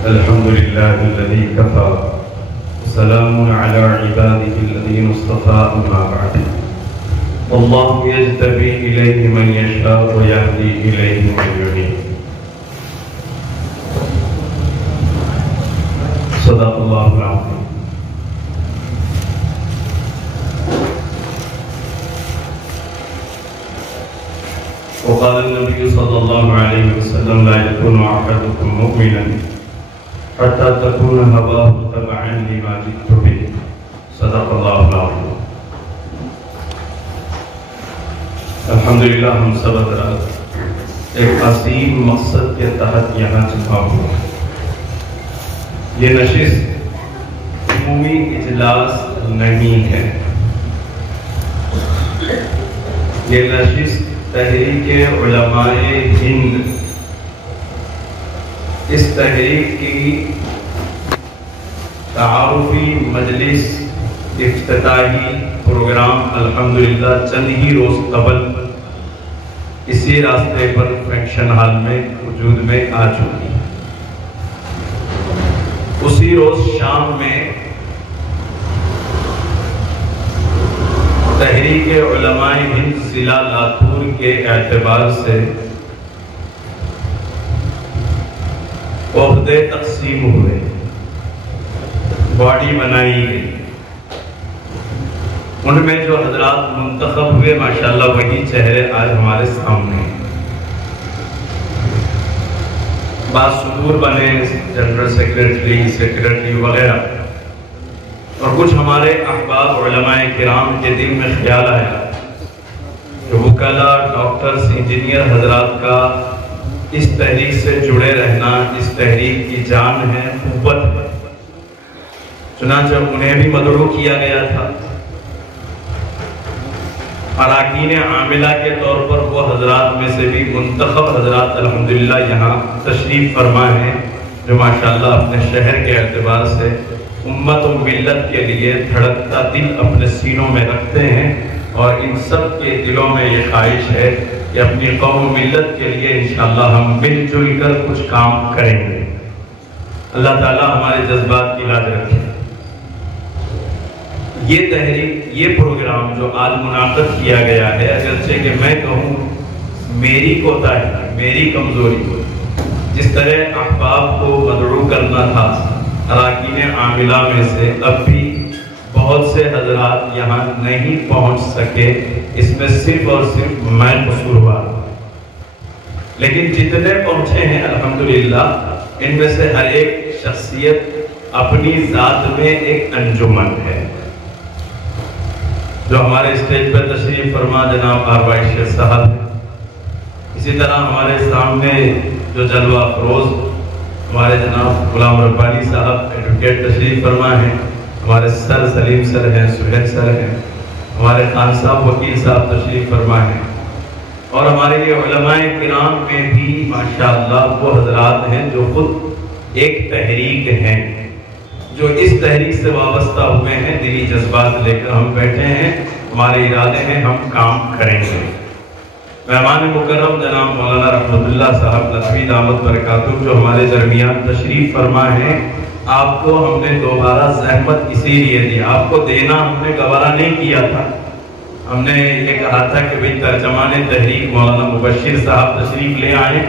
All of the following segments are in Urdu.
الحمد لله الذي كفى وسلام على عباده الذين اصطفى أما بعد والله يجتبي إليه من يشاء ويهدي إليه من ينيب صدق الله العظيم. وقال النبي صلى الله عليه وسلم لا يكون أحدكم مؤمنا حتى تكون هواه تبعا لما جئت به صدق الله العظيم. الحمدللہ ہم سب حضرات ایک عظیم مقصد کے تحت یہاں جمع ہوئے. یہ نشست عمومی اجلاس نہیں ہے، یہ نشست تحریک علماء ہند اس تحریک کی تعارفی مجلس افتتاحی پروگرام الحمدللہ چند ہی روز قبل اسی راستے پر فنکشن ہال میں وجود میں آ چکی ہے. اسی روز شام میں تحریک علماء ہند ضلع لاتور کے اعتبار سے عہدے تقسیم ہوئے، باڈی بنائی گئی. ان میں جو حضرات منتخب ہوئے ماشاءاللہ وہی چہرے آج ہمارے سامنے ہیں. باسطور بنے جنرل سیکریٹری وغیرہ، اور کچھ ہمارے احباب علماء کرام کے دل میں خیال آیا کہ وکلاء، ڈاکٹرز، انجینئر حضرات کا اس تحریک سے جڑے رہنا اس تحریک کی جان ہے، قوت ہے. چنانچہ انہیں بھی مدعو کیا گیا تھا. اراکین عاملہ کے طور پر وہ حضرات میں سے بھی منتخب حضرات الحمدللہ یہاں تشریف فرما ہیں، جو ماشاءاللہ اپنے شہر کے اعتبار سے امت و ملت کے لیے دھڑکتا دل اپنے سینوں میں رکھتے ہیں، اور ان سب کے دلوں میں یہ خواہش ہے کہ اپنی قوم و ملت کے لیے انشاءاللہ ہم مل جل کر کچھ کام کریں گے. اللہ تعالی ہمارے جذبات کی لاج رکھے. یہ تحریک، یہ پروگرام جو آج منعقد کیا گیا ہے، اگرچہ کہ میں کہوں میری کوتاہی، میری کمزوری، جس طرح احباب کو مدعو کرنا تھا اراکین عاملہ میں سے، اب بھی بہت سے حضرات یہاں نہیں پہنچ سکے، اس میں صرف اور صرف میں قصوروار. لیکن جتنے پہنچے ہیں الحمدللہ ان میں سے ہر ایک شخصیت اپنی ذات میں ایک انجمن ہے. جو ہمارے اسٹیج پر تشریف فرما جناب آروائی شیخ صاحب ہیں، اسی طرح ہمارے سامنے جو جلوہ افروز ہمارے جناب غلام ربانی صاحب ایڈوکیٹ تشریف فرما ہیں، ہمارے سر سلیم سر ہیں، سہیل سر ہیں، ہمارے خان صاحب وکیل صاحب تشریف فرما ہیں، اور ہمارے یہ علماء کرام میں بھی ماشاءاللہ وہ حضرات ہیں جو خود ایک تحریک ہیں، جو اس تحریک سے وابستہ ہوئے ہیں. دلی جذبات لے کر ہم بیٹھے ہیں، ہمارے ارادے ہیں ہم کام کریں گے. مہمان مکرم جناب مولانا رحمت اللہ صاحب لطفی دامت برکاتہ جو ہمارے درمیان تشریف فرما ہیں، آپ کو ہم نے دوبارہ زحمت اسی لیے دی، آپ کو دینا ہم نے گوارا نہیں کیا تھا. ہم نے یہ کہا تھا کہ بھئی ترجمان تحریک مولانا مبشر صاحب تشریف لے آئیں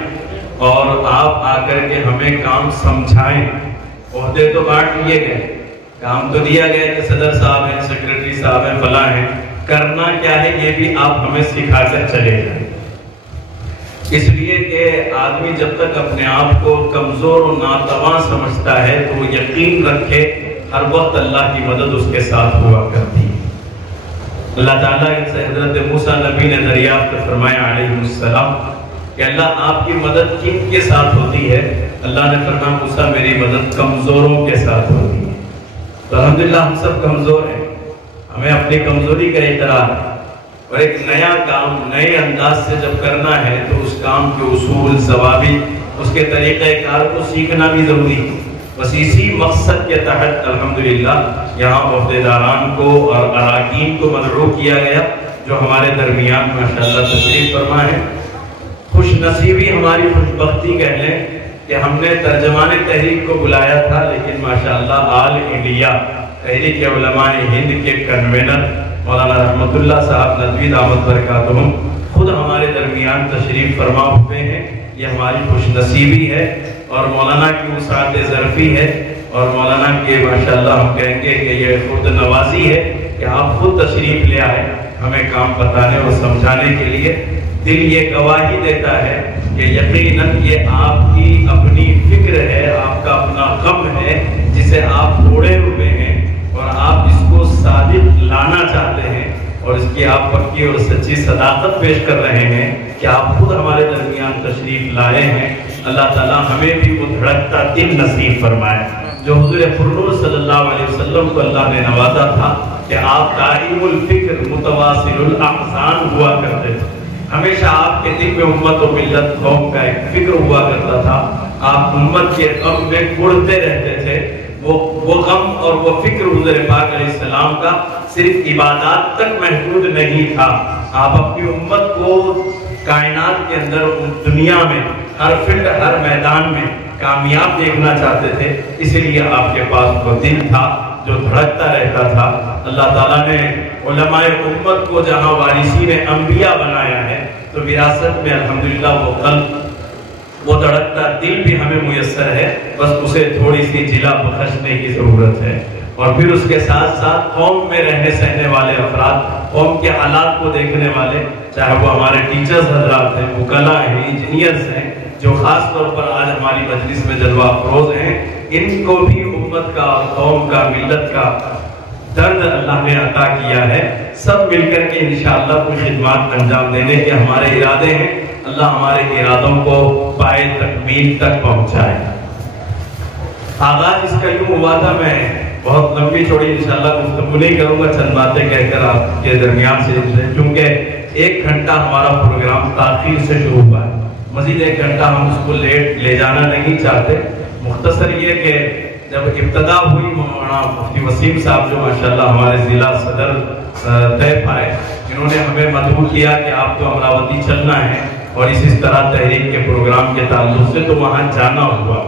اور آپ آ کر کے ہمیں کام سمجھائیں. عہدے تو بانٹ لیے گئے، کام تو دیا گیا کہ صدر صاحب ہیں، سیکریٹری صاحب ہیں، فلاں ہیں، کرنا کیا ہے یہ بھی آپ ہمیں سکھا کر چلے جائیں. اس لیے کہ آدمی جب تک اپنے آپ کو کمزور و ناتواں سمجھتا ہے تو وہ یقین رکھے ہر وقت اللہ کی مدد اس کے ساتھ ہوا کرتی ہے. اللہ تعالیٰ سے حضرت موسیٰ نبی نے دریافت فرمایا علیہ السلام کہ اللہ آپ کی مدد کن کے ساتھ ہوتی ہے؟ اللہ نے فرمایا موسیٰ میری مدد کمزوروں کے ساتھ ہوتی ہے. تو الحمدللہ ہم سب کمزور ہیں، ہمیں اپنی کمزوری کا اعتراف ہے، اور ایک نیا کام نئے انداز سے جب کرنا ہے تو اس کام کے اصول، ضوابط، اس کے طریقہ کار کو سیکھنا بھی ضروری ہے. بس اسی مقصد کے تحت الحمدللہ یہاں عہدیداران کو اور اراکین کو مدعو کیا گیا جو ہمارے درمیان ماشاءاللہ تشریف فرما ہے. خوش نصیبی ہماری خوش بختی کہہ لیں کہ ہم نے ترجمان تحریک کو بلایا تھا، لیکن ماشاءاللہ آل انڈیا تحریک علماء ہند کے کنوینر مولانا رحمت اللہ صاحب ندوی دعوت برکاتہم خود ہمارے درمیان تشریف فرما ہوئے ہیں۔ یہ ہماری خوش نصیبی ہے اور مولانا کی وسعت ظرفی ہے، اور مولانا کے ماشاءاللہ ہم کہیں گے کہ یہ خود نوازی ہے کہ آپ خود تشریف لے آئے ہمیں کام بتانے اور سمجھانے کے لیے۔ دل یہ گواہی دیتا ہے کہ یقیناً یہ آپ کی اپنی فکر ہے، آپ کا اپنا غم ہے جسے آپ اوڑھے ہوئے ہیں، اور آپ اس کو صادق لانا چاہتے ہیں، اور اس کی آپ پکی اور سچی صداقت پیش کر رہے ہیں کہ آپ خود ہمارے درمیان تشریف لائے ہیں۔ اللہ تعالیٰ ہمیں بھی وہ دھڑکتا دل نصیب فرمائے جو حضور پرنور صلی اللہ علیہ وسلم کو اللہ نے نوازا تھا کہ آپ دائم الفکر متواصل الاحزان ہوا کرتے تھے۔ ہمیشہ آپ کے دل میں امت و ملت قوم کا ایک فکر ہوا کرتا تھا، آپ امت کے غم میں گڑتے رہتے تھے۔ وہ غم اور وہ فکر حضور پاک علیہ السلام کا صرف عبادات تک محدود نہیں تھا، آپ اپنی امت کو کائنات کے اندر دنیا میں ہر فیلڈ ہر میدان میں کامیاب دیکھنا چاہتے تھے، اسی لیے آپ کے پاس وہ دل تھا جو دھڑکتا رہتا تھا۔ اللہ تعالیٰ نے علماء امت کو جہاں وارثین انبیاء بنایا ہے تو وراثت میں الحمدللہ وہ قلب وہ دھڑکتا دل بھی ہمیں میسر ہے، بس اسے تھوڑی سی جلا بخشنے کی ضرورت ہے۔ اور پھر اس کے ساتھ ساتھ قوم میں رہنے سہنے والے افراد، قوم کے حالات کو دیکھنے والے، چاہے وہ ہمارے ٹیچرز حضرات ہیں، وکلاء ہیں، انجینئرز ہیں، جو خاص طور پر آج ہماری مجلس میں جلوہ افروز ہیں، ان کو بھی امت کا، قوم کا، ملت کا درد اللہ نے عطا کیا ہے۔ سب مل کر کے انشاءاللہ کچھ خدمات انجام دینے کے ہمارے ارادے ہیں، اللہ ہمارے ارادوں کو پائے تکمیل تک پہنچائے۔ آغاز اس کا یوں ہوا تھا، میں بہت لمبی چوڑی انشاءاللہ گفتگو نہیں کروں گا، چند باتیں کہہ کر آپ کے درمیان سے، کیونکہ 1 گھنٹہ ہمارا پروگرام تاخیر سے شروع ہوا ہے، مزید 1 گھنٹہ ہم اس کو لیٹ لے جانا نہیں چاہتے۔ مختصر یہ کہ جب ابتدا ہوئی، مولانا مفتی وسیم صاحب جو ماشاءاللہ ہمارے ضلع صدر طیف آئے، انہوں نے ہمیں مدعو کیا کہ آپ کو امراوتی چلنا ہے، اور اس طرح تحریک کے پروگرام کے تعلق سے تو وہاں جانا ہوا۔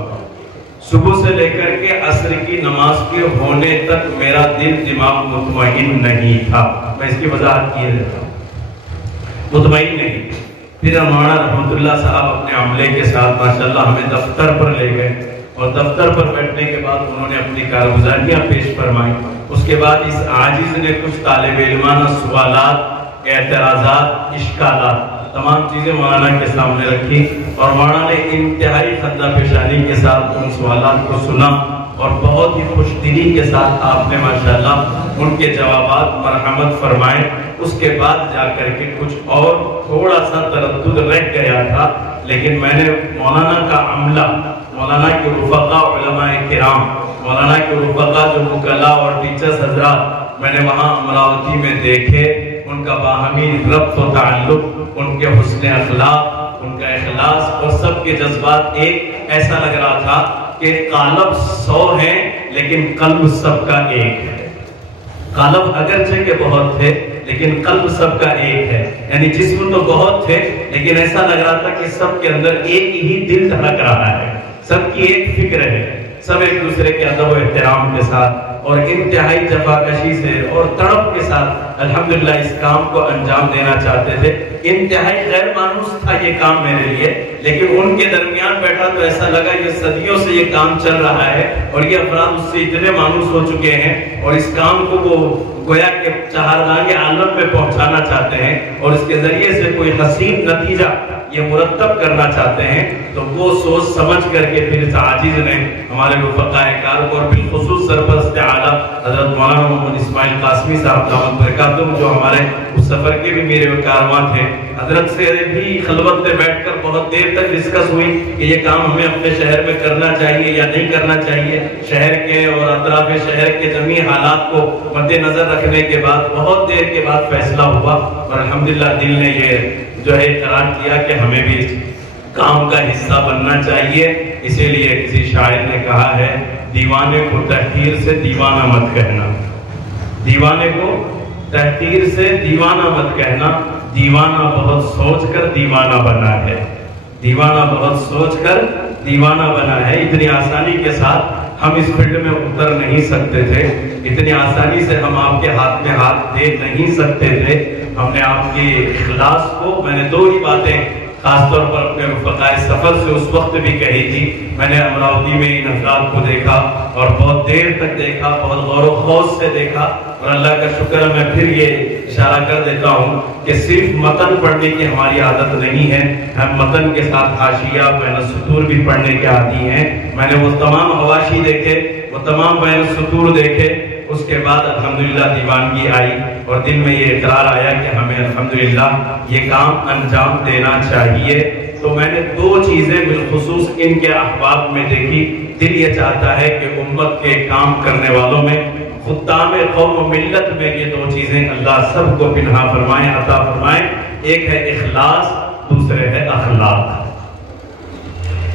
صبح سے لے کر کے عصر کی نماز کے ہونے تک میرا دل دماغ مطمئن نہیں تھا، میں اس کی وضاحت کیے دیتا ہوں، مطمئن نہیں۔ پھر مولانا رحمت اللہ صاحب اپنے عملے کے ساتھ ماشاءاللہ ہمیں دفتر پر لے گئے، اور دفتر پر بیٹھنے کے بعد انہوں نے اپنی کارگزاریاں پیش فرمائی۔ اس کے بعد اس عاجز نے کچھ طالب علمانہ سوالات، اعتراضات، اشکالات، تمام چیزیں مولانا کے سامنے رکھی، اور مولانا نے انتہائی خندہ پیشانی کے ساتھ ان سوالات کو سنا، اور بہت ہی خوش دلی کے ساتھ آپ نے ماشاءاللہ ان کے جوابات مرحمت فرمائے۔ اس کے بعد جا کر کے کچھ اور تھوڑا سا تردد رہ گیا تھا، لیکن میں نے مولانا کا عملہ، مولانا کے رفقا علماء کرام، مولانا کے رفقا جو وکلاء اور ٹیچرز حضرات میں نے وہاں امراوتی میں دیکھے، ان کا باہمی ربط و تعلق، ان کے حسن اخلاق، ان کا اخلاص، اور سب کے جذبات ایک، ایسا لگ رہا تھا کہ قالب 100 ہیں لیکن قلب سب کا ایک ہے۔ قالب اگرچہ کہ بہت تھے لیکن قلب سب کا ایک ہے، یعنی جسم تو بہت تھے لیکن ایسا لگ رہا تھا کہ سب کے اندر ایک ہی دل دھڑک رہا ہے، سب کی ایک فکر ہے، سب ایک دوسرے کے ادب و احترام کے ساتھ اور انتہائی جفاکشی سے اور تڑپ کے ساتھ الحمدللہ اس کام کو انجام دینا چاہتے تھے۔ انتہائی غیر مانوس تھا یہ کام میرے لیے، لیکن ان کے درمیان بیٹھا تو ایسا لگا یہ صدیوں سے یہ کام چل رہا ہے، اور یہ افراد اس سے اتنے مانوس ہو چکے ہیں، اور اس کام کو وہ گویا کہ چہاردانگ عالم میں پہنچانا چاہتے ہیں، اور اس کے ذریعے سے کوئی حسین نتیجہ یہ مرتب کرنا چاہتے ہیں۔ تو وہ سوچ سمجھ کر کے پھر اس عاجز نے ہمارے رفقاء کار کو، اور بالخصوص سرپرست اعلیٰ حضرت مولانا محمد اسماعیل قاسمی صاحب دامت برکاتہم، جو ہمارے اس سفر کے بھی میرے کارواں تھے، حضرت سے بھی خلوت میں بیٹھ کر بہت دیر تک ڈسکس ہوئی کہ یہ کام ہمیں اپنے شہر میں کرنا چاہیے یا نہیں کرنا چاہیے۔ شہر کے اور اطراف شہر کے جمعی حالات کو مد نظر رکھنے کے بعد بہت دیر کے بعد فیصلہ ہوا، اور الحمدللہ دل نے یہ جو ہے اقرار کیا کہ ہمیں بھی اس کام کا حصہ بننا چاہیے۔ اسی لیے کسی شاعر نے کہا ہے، دیوانے کو تحقیر سے دیوانہ مت کہنا، دیوانے کو تحقیر سے دیوانہ مت کہنا، دیوانہ بہت سوچ کر دیوانہ بنا ہے، دیوانہ بہت سوچ کر دیوانہ بنا ہے. اتنی آسانی کے ساتھ ہم اس فیلڈ میں اتر نہیں سکتے تھے, اتنی آسانی سے ہم آپ کے ہاتھ میں ہاتھ دے نہیں سکتے تھے. ہم نے آپ کے اخلاص کو, میں نے 2 ہی باتیں خاص طور پر اپنے رفقائے سفر سے اس وقت بھی کہی تھی. میں نے امراوتی میں ان افراد کو دیکھا اور بہت دیر تک دیکھا, بہت غور و خوض سے دیکھا, اور اللہ کا شکر ہے میں پھر یہ اشارہ کر دیتا ہوں کہ صرف متن پڑھنے کی ہماری عادت نہیں ہے, ہم متن کے ساتھ حاشیہ بین السطور بھی پڑھنے کے عادی ہیں. میں نے وہ تمام حواشی دیکھے, وہ تمام بین السطور دیکھے, اس کے بعد الحمدللہ دیوانگی آئی اور دل میں یہ اقرار آیا کہ ہمیں الحمدللہ یہ کام انجام دینا چاہیے. تو میں نے 2 چیزیں بالخصوص ان کے احباب میں دیکھی. دل یہ چاہتا ہے کہ امت کے کام کرنے والوں میں, خدام قوم و ملت میں یہ 2 چیزیں اللہ سب کو پنہا فرمائیں, عطا فرمائیں. ایک ہے اخلاص, دوسرے ہے اخلاق.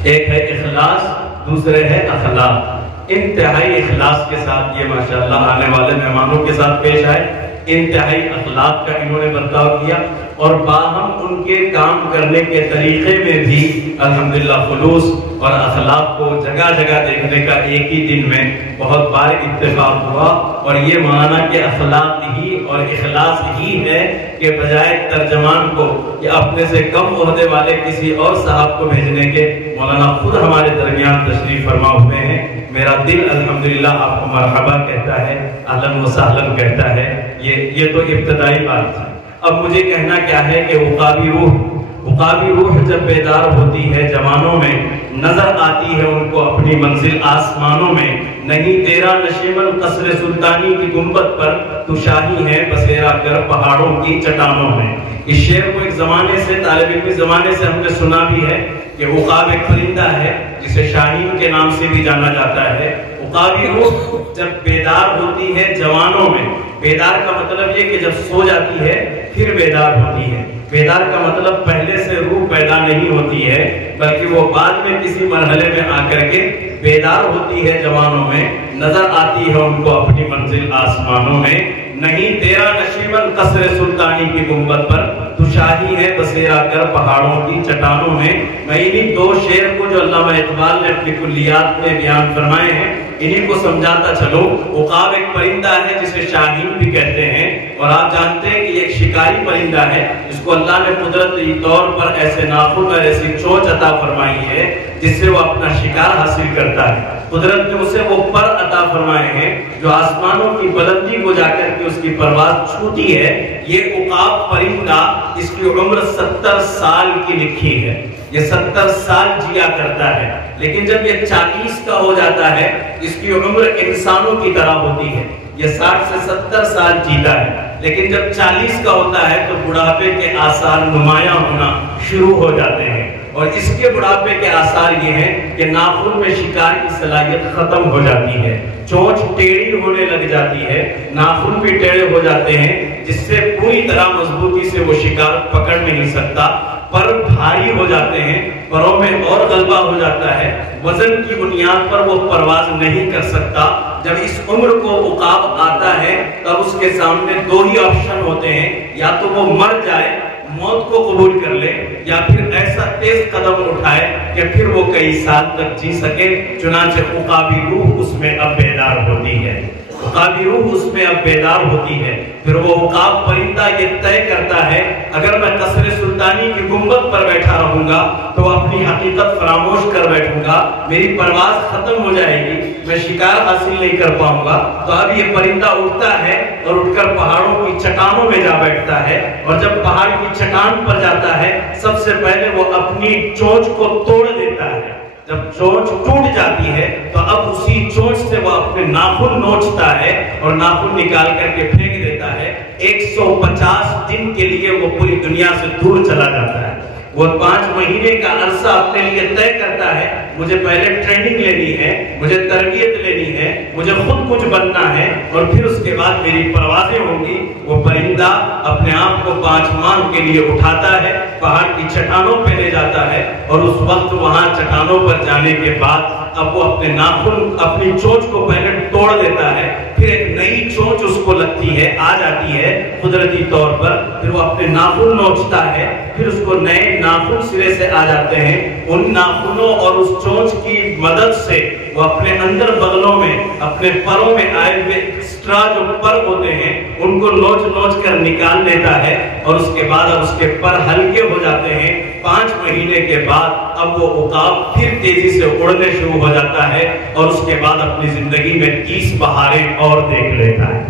ایک ہے اخلاص, دوسرے ہے اخلاق. انتہائی اخلاص کے ساتھ یہ ماشاءاللہ آنے والے مہمانوں کے ساتھ پیش آئے, انتہائی اخلاق کا انہوں نے برتاؤ کیا, اور باہم ان کے کام کرنے کے طریقے میں بھی الحمدللہ خلوص اور اخلاق کو جگہ جگہ دیکھنے کا ایک ہی دن میں بہت بار اتفاق ہوا. اور یہ مانا کہ اخلاق ہی اور اخلاص ہی ہے کہ بجائے ترجمان کو یا اپنے سے کم عہدے والے کسی اور صاحب کو بھیجنے کے, مولانا خود ہمارے درمیان تشریف فرما ہوئے ہیں. میرا دل الحمدللہ آپ کو مرحبا کہتا ہے, اہلاً و سہلاً کہتا ہے. یہ تو ابتدائی بات تھی. اب مجھے کہنا کیا ہے کہ عقابی روح جب بیدار ہوتی ہے جوانوں میں, نظر آتی ہے ان کو اپنی منزل آسمانوں میں. نہیں تیرا نشیمن قصر سلطانی کی گنبد پر, تو شاہی ہے بسیرا کر پہاڑوں کی چٹانوں میں. اس شعر کو ایک زمانے سے, طالب علمی زمانے سے ہم نے سنا بھی ہے کہ عقاب ایک پرندہ ہے جسے شاہین کے نام سے بھی جانا جاتا ہے. عقابی روح جب بیدار ہوتی ہے جوانوں میں, بیدار کا مطلب یہ کہ جب سو جاتی ہے پھر بیدار ہوتی ہے. بیدار کا مطلب پہلے سے روح پیدا نہیں ہوتی ہے, بلکہ وہ بعد میں کسی مرحلے میں آ کر کے بیدار ہوتی ہے جوانوں میں. نظر آتی ہے ان کو اپنی منزل آسمانوں میں. نہیں تیرا نشیمن قصر سلطانی کی گنبد پر, تو شاہی ہے بسیرا کر پہاڑوں کی چٹانوں میں. میں انہی 2 شعر کو جو علامہ اقبال نے اپنی کلیات میں بیان فرمائے ہیں انہی کو سمجھاتا چلو. عقاب ایک پرندہ ہے جسے شاہین بھی کہتے ہیں, اور آپ جانتے ہیں کہ یہ ایک شکاری پرندہ ہے جس کو اللہ نے قدرتی طور پر ایسے ناخن اور ایسی چونچ عطا فرمائی ہے جس سے وہ اپنا شکار حاصل کرتا ہے. قدرت نے اسے وہ پر عطا فرمائے ہیں جو آسمانوں کی بلندی کو جا کر کے اس کی پرواز چھوتی ہے. یہ عقاب پرندہ, اس کی عمر 70 سال کی لکھی ہے. یہ 70 سال جیا کرتا ہے, لیکن جب یہ 40 کا ہو جاتا ہے اس کی عمر انسانوں کی طرح ہوتی ہے. یہ 60 سے 70 سال جیتا ہے, لیکن جب 40 کا ہوتا ہے تو بڑھاپے کے آثار نمایاں ہونا شروع ہو جاتے ہیں. اور اس کے بڑھاپے کے آثار یہ ہیں کہ ناخن میں شکار کی صلاحیت ختم ہو جاتی ہے, چونچ ٹیڑھی ہونے لگ جاتی ہے, ناخن بھی ٹیڑھے ہو جاتے ہیں جس سے پوری طرح مضبوطی سے وہ شکار پکڑ نہیں سکتا. پر بھاری ہو جاتے ہیں, پروں میں اور غلبہ ہو جاتا ہے, وزن کی بنیاد پر وہ پرواز نہیں کر سکتا. جب اس عمر کو عقاب آتا ہے تب اس کے سامنے 2 ہی آپشن ہوتے ہیں, یا تو وہ مر جائے, موت کو قبول کر لے, یا پھر ایسا تیز قدم اٹھائے کہ پھر وہ کئی سال تک جی سکے. چنانچہ عقابی روح اس میں اب بیدار ہوتی ہے, عقابی روح اس میں اب بیدار ہوتی ہے. پھر وہ عقاب پرندہ یہ طے کرتا ہے اگر میں قصر سلطانی کی گنبد پر بیٹھا رہوں گا تو اپنی حقیقت فراموش کر بیٹھوں گا, میری پرواز ختم ہو جائے گی, میں شکار حاصل نہیں کر پاؤں گا. تو اب یہ پرندہ اٹھتا ہے اور اٹھ کر پہاڑوں کی چٹانوں میں جا بیٹھتا ہے, اور جب پہاڑ کی چٹان پر جاتا ہے سب سے پہلے وہ اپنی چونچ کو توڑ دیتا ہے. جب چونچ ٹوٹ جاتی ہے تو اب اسی چونچ سے وہ اپنے ناخن نوچتا ہے اور ناخن نکال کر کے پھینک دیتا ہے. 150 دن کے لیے وہ پوری دنیا سے دور چلا جاتا ہے. وہ 5 مہینے کا عرصہ اپنے لیے طے کرتا ہے, مجھے پہلے ٹریننگ لینی ہے, مجھے تربیت لینی ہے, مجھے خود کچھ بننا ہے, اور پھر اس کے بعد میری پروازیں ہوں گی. وہ پرندہ اپنے آپ کو 5 ماہ کے لیے اٹھاتا ہے, پہاڑ کی چٹانوں پہ لے جاتا ہے, اور اس وقت وہاں چٹانوں پر جانے کے بعد اب وہ اپنے ناخن, اپنی چونچ کو پہلے توڑ دیتا ہے, پھر ایک نئی چونچ چونچ اس کو لگتی ہے، آ جاتی ہے قدرتی طور پر، پھر وہ اپنے ناخن نوچتا ہے، پھر اس کو نئے ناخن سرے سے آ جاتے ہیں، ان ناخنوں اور اس چونچ کی مدد سے وہ اپنے اندر بغلوں میں، اپنے پروں میں آئے ہوئے ایکسٹرا جو پر ہوتے ہیں ان کو نوچ نوچ کر نکال لیتا ہے، اور اس کے بعد اب اس کے پر ہلکے ہو جاتے ہیں۔ 5 مہینے کے بعد اب وہ عقاب پھر تیزی سے اڑنے شروع ہو جاتا ہے، اور اس کے بعد اپنی زندگی میں 30 بہاریں اور دیکھ لیتا ہے۔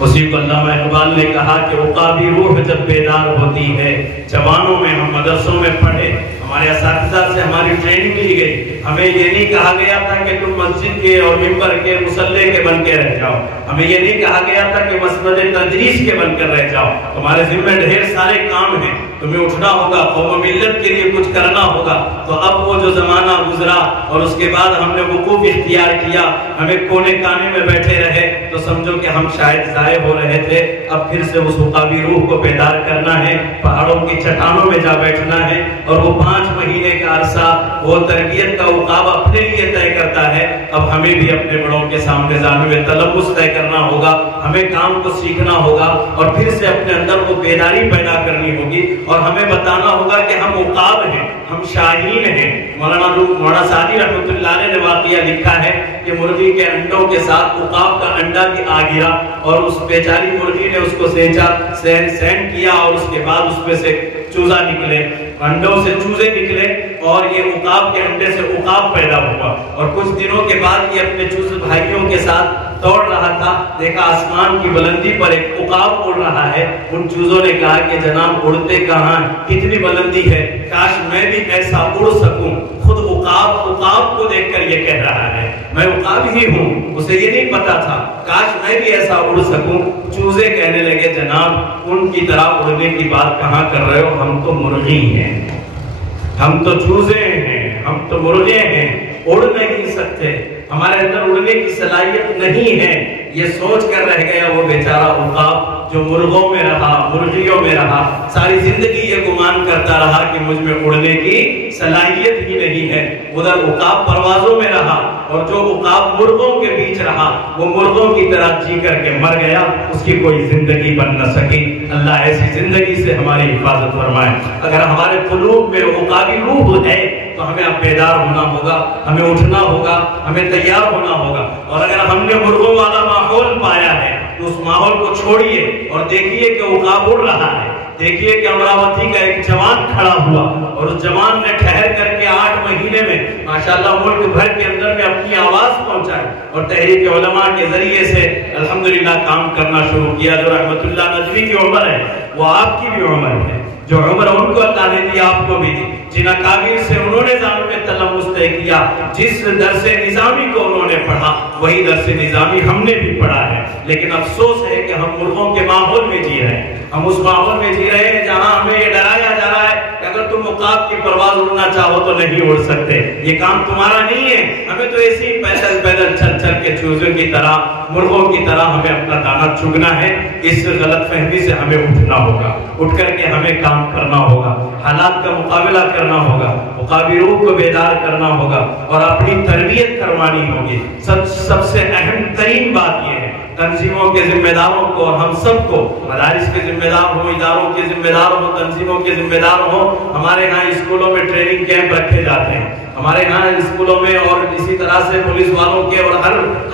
اسی کو علامہ اقبال نے کہا کہ عقابی روح جب بیدار ہوتی ہے، جوانوں میں ہم مدرسوں میں پڑھے، ہمارے اساتذہ سے ہماری ٹریننگ لی گئی، ہمیں یہ نہیں کہا گیا تھا کہ تم مسجد کے اور ممبر کے مصلی کے بن کے رہ جاؤ، ہمیں یہ نہیں کہا گیا تھا کہ مسند تدریس کے بن کر رہ جاؤ، تمہارے ذمہ ڈھیر سارے کام ہیں، تمہیں اٹھنا ہوگا، قوم و ملت کے لیے کچھ کرنا ہوگا۔ تو اب وہ جو زمانہ گزرا اور اس کے بعد ہم نے وقوف اختیار کیا، ہمیں کونے کانے میں بیٹھے رہے، تو سمجھو کہ ہم شاید ضائع ہو رہے تھے۔ اب پھر سے اس عقابی روح کو بیدار کرنا ہے، پہاڑوں کی چٹانوں میں جا بیٹھنا ہے، اور وہ 5 مہینے کا عرصہ وہ تربیت کا عقاب اپنے لیے طے کرتا ہے۔ اب ہمیں بھی اپنے بڑوں کے سامنے ذانب تلبس طے کرنا ہوگا، ہمیں کام کو سیکھنا ہوگا، اور پھر سے اپنے اندر وہ بیداری پیدا کرنی ہوگی، اور ہمیں بتانا ہوگا کہ ہم عقاب ہیں، ہم شاہین ہیں۔ مولانا سعدی رحمۃ اللہ علیہ نے واقعہ لکھا ہے کہ مرغی کے انڈوں کے ساتھ عقاب کا انڈا بھی آ گیا، اور اس بیچاری مرغی نے اس کو سین کیا، اور اس کے بعد اس میں سے چوزا نکلے، انڈوں سے چوزے نکلے، اور یہ عقاب کے انڈے سے عقاب پیدا ہوا، اور کچھ دنوں کے بعد یہ اپنے چوزے بھائیوں کے ساتھ دوڑ رہا تھا، دیکھا آسمان کی بلندی پر ایک عقاب اڑ رہا ہے۔ ان چوزوں نے کہا کہ جناب اڑتے کہاں، کتنی بلندی ہے، کاش میں بھی ایسا اڑ سکوں۔ خود عقاب کو دیکھ کر یہ کہہ رہا ہے میں عقاب ہی ہوں، اسے یہ نہیں پتا تھا، کاش میں بھی ایسا اڑ سکوں۔ چوزے کہنے لگے جناب ان کی طرح اڑنے کی بات کہاں کر رہے ہو، ہم تو مرغی ہیں، ہم تو چوزے ہیں، ہم تو مرغے ہیں، اڑ نہیں سکتے، ہمارے اندر اڑنے کی صلاحیت نہیں ہے۔ یہ سوچ کر رہ گیا وہ بیچارہ عقاب جو مرغوں میں رہا، مرغیوں میں رہا، ساری زندگی یہ گمان کرتا رہا کہ مجھ میں اڑنے کی صلاحیت ہی نہیں ہے۔ ادھر عقاب پروازوں میں رہا، اور جو عقاب مرغوں کے بیچ رہا وہ مرغوں کی طرح جی کر کے مر گیا، اس کی کوئی زندگی بن نہ سکی۔ اللہ ایسی زندگی سے ہماری حفاظت فرمائے۔ اگر ہمارے قلوب میں عقابی روح ہے تو ہمیں اب بیدار ہونا ہوگا، ہمیں اٹھنا ہوگا، ہمیں تیار ہونا ہوگا، اور اگر ہم نے مرغوں والا ماحول پایا ہے تو اس ماحول کو چھوڑیے اور دیکھیے کہ عقاب اڑ رہا ہے۔ دیکھیے کہ امراوتی کا ایک جوان کھڑا ہوا، اور اس جوان نے ٹھہر کر کے 8 مہینے میں ماشاءاللہ ملک بھر کے اندر میں اپنی آواز پہنچائی، اور تحریک علماء کے ذریعے سے الحمدللہ کام کرنا شروع کیا۔ جو رحمت اللہ نجوی کی عمر ہے وہ آپ کی بھی عمر ہے، جو عمر ان کو اللہ نے دی آپ کو بھی دی، جن اکابر سے انہوں نے ذات میں تلمس طے کیا، جس درس نظامی کو انہوں نے پڑھا وہی درس نظامی ہم نے بھی پڑھا ہے۔ لیکن افسوس ہے کہ ہم مرغوں کے ماحول میں جی رہے ہیں، ہم اس ماحول میں جی رہے ہیں جہاں ہمیں یہ ڈرایا جا رہا ہے کہ اگر تم عقاب کی پرواز اڑنا چاہو تو نہیں اڑ سکتے، یہ کام تمہارا نہیں ہے، ہمیں تو ایسے ہی پیدل پیدل چل چل کے چوزوں کی طرح، مرغوں کی طرح ہمیں اپنا دانہ چگنا ہے۔ اس غلط فہمی سے ہمیں اٹھنا ہوگا، اٹھ کر کے ہمیں کام کرنا ہوگا، حالات کا مقابلہ کرنا ہوگا، عقابی روح کو بیدار کرنا ہوگا، اور اپنی تربیت کروانی ہوگی۔ سب سے اہم ترین بات یہ ہے تنظیموں کے ذمہ داروں کو اور ہم سب کو، مدارس کے ذمہ دار ہوں، اداروں کے ذمہ دار ہوں، تنظیموں کے ذمہ دار ہوں۔ ہمارے ہاں اسکولوں میں ٹریننگ کیمپ رکھے جاتے ہیں، ہمارے ہاں اسکولوں میں اور اسی طرح سے پولیس والوں کے اور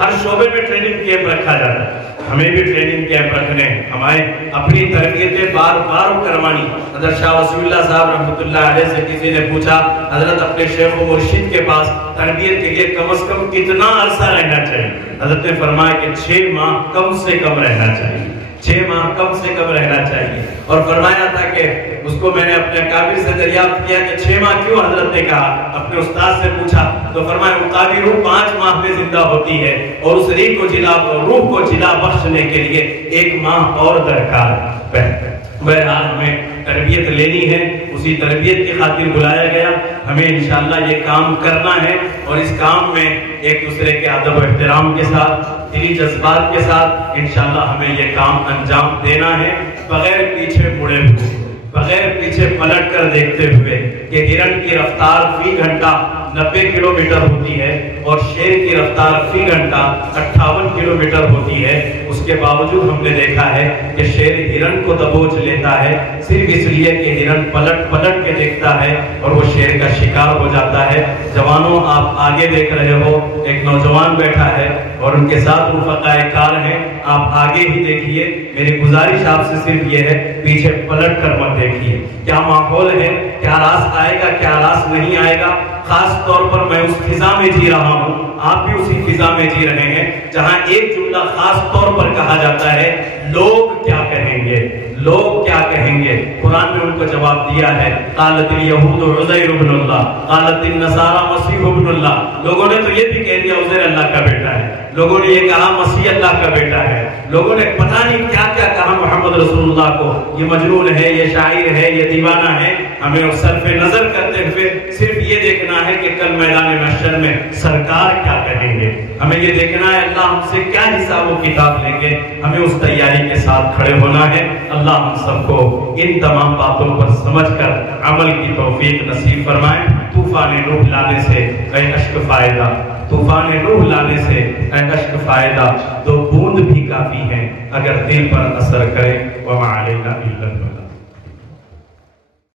ہر شعبے میں ٹریننگ کیمپ رکھا جاتا ہے۔ ہمیں بھی ٹریننگ کیمپ رکھنے، ہمیں اپنی تربیتیں بار کروانی۔ حضرت شاہ وسیع اللہ صاحب رحمۃ اللہ علیہ سے کسی نے پوچھا حضرت اپنے شیخ و مرشد کے پاس تربیت کے لیے کم از کم کتنا عرصہ رہنا چاہیے؟ حضرت نے فرمایا کہ 6 ماہ کم سے کم رہنا چاہیے، 6 ماہ کم سے کم رہنا چاہیے۔ اور فرمایا تھا کہ اس کو میں نے اپنے کابر سے دریافت کیا کہ 6 ماہ کیوں؟ حضرت نے کہا، اپنے استاد سے پوچھا تو فرمایا عقابی روح 5 ماہ میں زندہ ہوتی ہے، اور اس روح کو جلا بخشنے کے لیے 1 ماہ اور درکار ہے۔ بہرحال ہمیں تربیت لینی ہے، اسی تربیت کی خاطر بلایا گیا، ہمیں انشاءاللہ یہ کام کرنا ہے، اور اس کام میں ایک دوسرے کے ادب و احترام کے ساتھ، دلی جذبات کے ساتھ انشاءاللہ ہمیں یہ کام انجام دینا ہے، بغیر پیچھے مڑے ہوئے، بغیر پیچھے پلٹ کر دیکھتے ہوئے کہ ہرن کی رفتار فی گھنٹہ 90 کلومیٹر ہوتی ہے اور شیر کی رفتار فی گھنٹہ 58 کلومیٹر ہوتی ہے، اس کے باوجود ہم نے دیکھا ہے کہ شیر ہرن کو دبوچ لیتا ہے صرف اس لیے کہ ہرن پلٹ پلٹ کے دیکھتا ہے اور وہ شیر کا شکار ہو جاتا ہے۔ جوانوں آپ آگے دیکھ رہے ہو، ایک نوجوان بیٹھا ہے اور ان کے ساتھ رفقائے کار ہیں، آپ آگے ہی دیکھیے۔ میری گزارش آپ سے صرف یہ ہے پیچھے پلٹ کر مت دیکھیے، کیا ماحول ہے، کیا راس آئے گا، کیا راس نہیں آئے گا۔ خاص طور پر میں اس فضا میں جی رہا ہوں، آپ بھی اسی فضا میں جی رہے ہیں جہاں ایک جملہ خاص طور پر کہا جاتا ہے، لوگ کیا کہیں گے، لوگ کیا کہیں گے۔ قرآن میں ان کو جواب دیا ہے، قالت الیہود عزیر ابن اللہ، قالت النصارى مسیح ابن اللہ۔ لوگوں نے تو یہ بھی کہہ دیا عزیر اللہ کا بیٹا ہے، لوگوں نے یہ کہا مسیح اللہ کا بیٹا ہے، لوگوں نے پتہ نہیں کیا کیا کہا محمد رسول اللہ کو، یہ مجنون ہے، یہ شاعر ہے، یہ دیوانہ ہے۔ ہمیں صرف نظر کرتے ہوئے صرف یہ دیکھنا ہے کہ کل میدان محشر میں سرکار کیا کہیں گے، ہمیں یہ دیکھنا ہے اللہ ہم سے کیا حساب و کتاب لیں گے، ہمیں اس تیاری کے ساتھ کھڑے ہونا ہے۔ اللہ ہم سب کو ان تمام باتوں پر سمجھ کر عمل کی توفیق نصیب فرمائے۔ طوفان نوح لانے سے اے اشک فائدہ، طوفان نوح لانے سے اے اشک فائدہ، 2 بوند بھی کافی ہیں اگر دل پر اثر کرے۔ وما علینا الا البلاغ۔